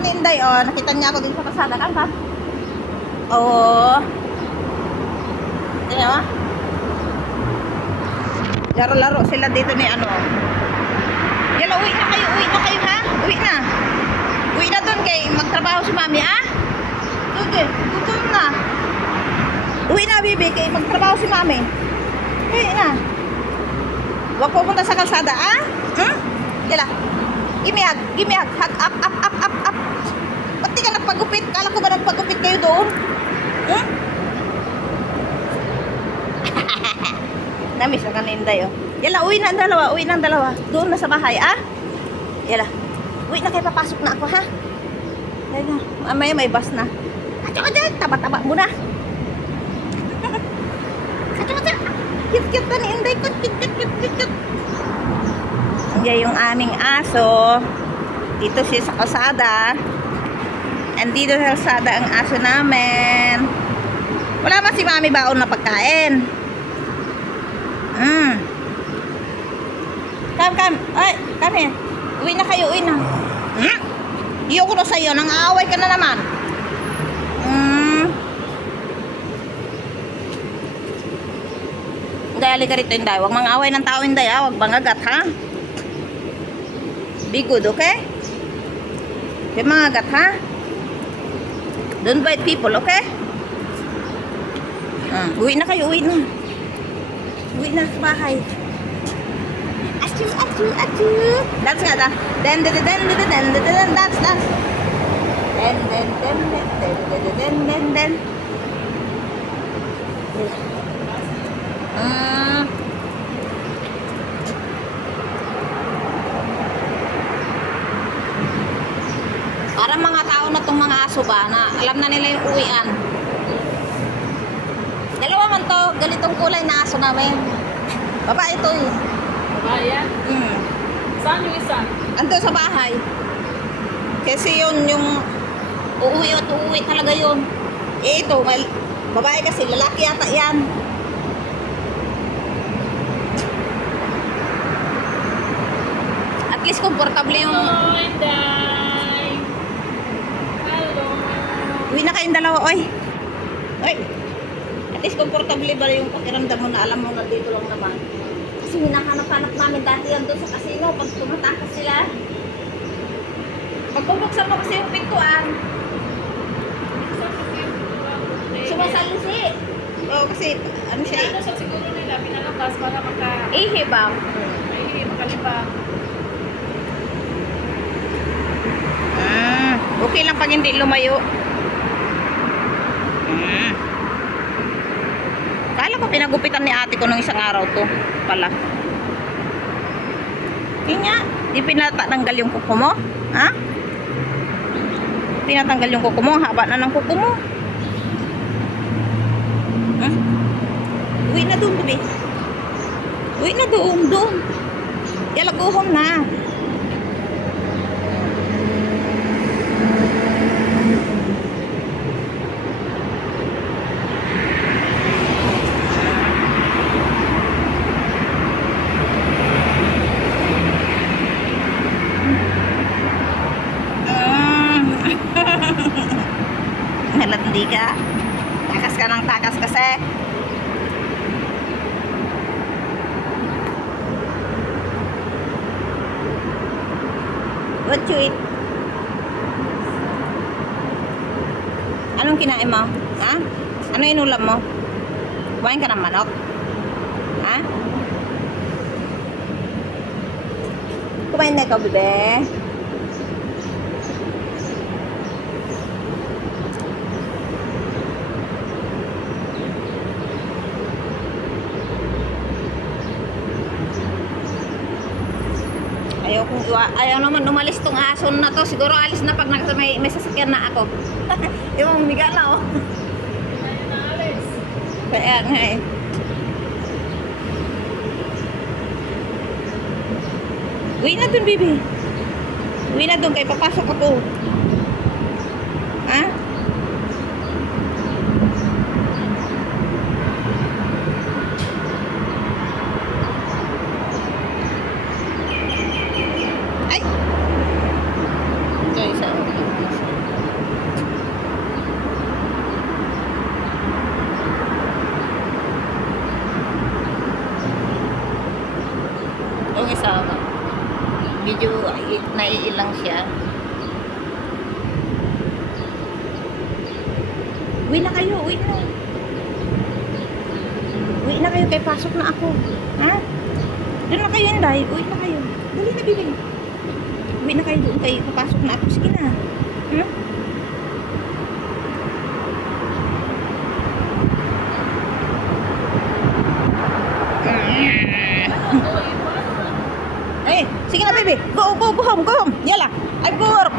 ni Inday, oh. Nakita niya ako din sa pasada. Kan? Oo. Tingnan mo. Laro-laro sila dito ni ano. Yala, uwi na kayo ha? Uwi na. Uwi na doon kay magtrabaho si Mami, ha? Doon na. Uwi na, bibi, kay magtrabaho si Mami. Uwi na. Huwag pupunta sa kalsada, ha? Yala. Gimihag. Hag, up. Ba't di ka nagpagupit? Kala ko ba nagpagupit kayo doon? Namiss na kaninday, oh. Yala, uwi na ang dalawa. Doon na sa bahay, ah? Yala. Uwi na kayo, papasok na ako, ha? Yala, mamaya may bus na. Atyo ka dyan, taba-taba mo na. Atyo. Cute na ni Inday ko. Cute. Yan yung aming aso. Dito siya sa kalsada. Andito sa kalsada ang aso namin. Wala ba si Mami baon na pagkain? Come. Ay, come here. Uwi na kayo, uwi na. Iyoko na sa'yo, nang aaway ka na naman. Dali ka rito, Inday. Huwag mang away ng tao, Inday, ha? Huwag mangagat, ha? Be good, okay? Huwag mangagat, ha? Don't bite people, okay? Uwi na kayo, uwi na. Uwi na sa bahay. Achu. Dance nga, dance. Dance. Den. Parang mga tao na tong mga aso ba na alam na nila yung uwian. Dalawa man to, ganitong kulay na aso namin. Babae to eh. Babae yan? Saan yung isa? Ando sa bahay. Kasi yun yung uuwi talaga yun. Eh ito, babae kasi, lalaki yata yan. At least komportable yung... Hello, Inday. Hello. Uwi na kayong dalawa, oy. At least komportable ba yung pakiramdam mo na alam mo na dito lang naman. Kasi hinahanap-hanap namin dati yan doon sa casino pag tumatakas sila. Pagpupuksan mo kasi yung pintuan. Sumasalisi. Oo, kasi ano siya eh. Ano siya siguro nila, pinalabas para Ihi ba? makalibang. Okay lang pag hindi lumayo. Kala ko pinagupitan ni ate ko nung isang araw to pala. Hindi nga. Di pinatanggal yung kuko mo? Ha? Pinatanggal yung kuko mo. Haba na ng kuko mo. Uwi na doon, bebe. Uwi na doon. Yala, go home na. Nalandi ka. Takas ka ng takas kasi. What you eat? Anong kinain mo? Ha? Ano inulam mo? Kumain ka ng manok? Ha? Kumain na ikaw, bebe? Ayaw naman umalis tong aso na to. Siguro alis na pag may sasakyan na ako. Yung miga na, oh. Ayaw na alis. Kaya nga eh. Uwi na dun, baby. Uwi na dun, kay papasok ako. Ha? Ay! Ito isa. isa, medyo naiilang siya. Uwi na kayo, uwi na. Uwi na kayo, kaya pasok na ako. Ha? Doon na kayo, Inday. Uwi na kayo. Dali na, bibi. Uwi na kayo doon, kayo papasok na ako. Sige na. Ha? Eh, sige na, baby. Go home, go home. Yala. I'm go work.